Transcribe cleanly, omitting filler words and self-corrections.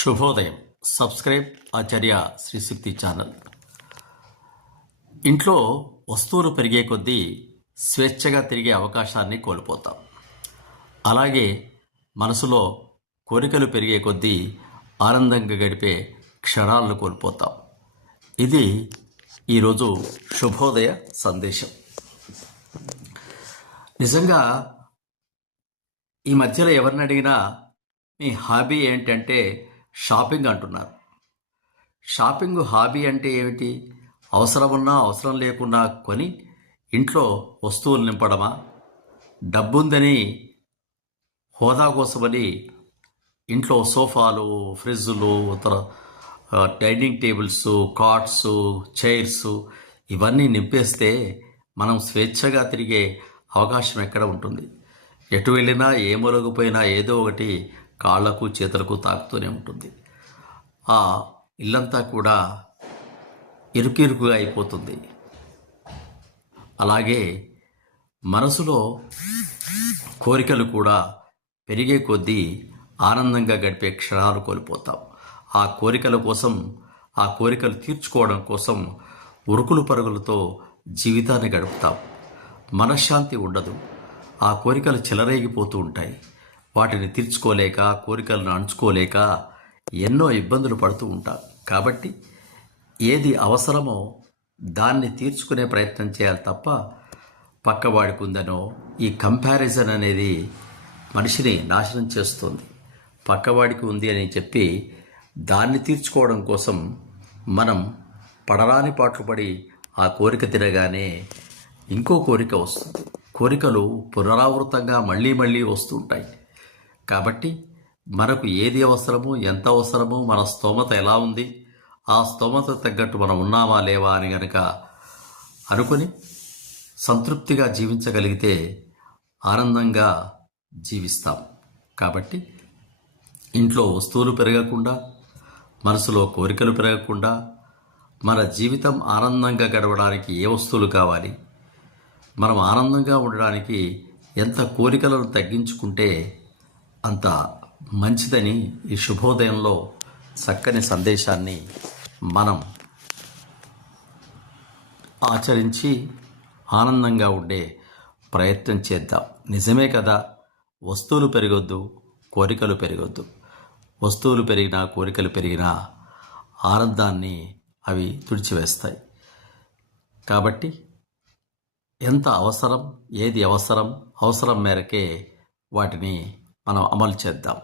శుభోదయం. సబ్స్క్రైబ్ ఆచార్య శ్రీశక్తి ఛానల్. ఇంట్లో వస్తువులు పెరిగే కొద్దీ స్వేచ్ఛగా తిరిగే అవకాశాన్ని కోల్పోతాం. అలాగే మనసులో కోరికలు పెరిగే కొద్దీ ఆనందంగా గడిపే క్షణాలను కోల్పోతాం. ఇది ఈరోజు శుభోదయ సందేశం. నిజంగా ఈ మధ్యలో ఎవరిని అడిగినా మీ హాబీ ఏంటంటే షాపింగ్ అంటున్నారు. షాపింగ్ హాబీ అంటే ఏమిటి? అవసరం ఉన్నా అవసరం లేకున్నా కొని ఇంట్లో వస్తువులు నింపడమా? డబ్బుందని హోదా కోసమని ఇంట్లో సోఫాలు, ఫ్రిడ్జులు, డైనింగ్ టేబుల్స్, కాట్స్, చైర్స్ ఇవన్నీ నింపేస్తే మనం స్వేచ్ఛగా తిరిగే అవకాశం ఎక్కడ ఉంటుంది? ఎటు వెళ్ళినా ఏ మూలకపోయినా ఏదో ఒకటి కాళ్లకు చేతులకు తాకుతూనే ఉంటుంది. ఆ ఇల్లంతా కూడా ఇరుకిరుకుగా అయిపోతుంది. అలాగే మనసులో కోరికలు కూడా పెరిగే కొద్దీ ఆనందంగా గడిపే క్షణాలు కోల్పోతాం. ఆ కోరికల కోసం, ఆ కోరికలు తీర్చుకోవడం కోసం ఉరుకులు పరుగులతో జీవితాన్ని గడుపుతాం. మనశ్శాంతి ఉండదు. ఆ కోరికలు చెలరేగిపోతూ ఉంటాయి. వాటిని తీర్చుకోలేక, కోరికలను అణుచుకోలేక ఎన్నో ఇబ్బందులు పడుతూ ఉంటాం. కాబట్టి ఏది అవసరమో దాన్ని తీర్చుకునే ప్రయత్నం చేయాలి తప్ప పక్కవాడికి ఉందనో, ఈ కంపారిజన్ అనేది మనిషిని నాశనం చేస్తుంది. పక్కవాడికి ఉంది అని చెప్పి దాన్ని తీర్చుకోవడం కోసం మనం పడరాని పాట్లు పడి ఆ కోరిక తిరగానే ఇంకో కోరిక వస్తుంది. కోరికలు పునరావృతంగా మళ్ళీ మళ్ళీ వస్తుంటాయి. కాబట్టి మనకు ఏది అవసరమో, ఎంత అవసరమో, మన స్తోమత ఎలా ఉంది, ఆ స్తోమత తగ్గట్టు మనం ఉన్నామా లేవా అని గనక అనుకుని సంతృప్తిగా జీవించగలిగితే ఆనందంగా జీవిస్తాం. కాబట్టి ఇంట్లో వస్తువులు పెరగకుండా, మనసులో కోరికలు పెరగకుండా, మన జీవితం ఆనందంగా గడవడానికి ఏ వస్తువులు కావాలి, మనం ఆనందంగా ఉండడానికి ఎంత కోరికలను తగ్గించుకుంటే అంత మంచిదని ఈ శుభోదయంలో చక్కని సందేశాన్ని మనం ఆచరించి ఆనందంగా ఉండే ప్రయత్నం చేద్దాం. నిజమే కదా, వస్తువులు పెరగొద్దు, కోరికలు పెరగొద్దు. వస్తువులు పెరిగినా, కోరికలు పెరిగినా ఆనందాన్ని అవి తుడిచివేస్తాయి. కాబట్టి ఎంత అవసరం, ఏది అవసరం, అవసరం మేరకే వాటిని మనం అమలు చేద్దాం.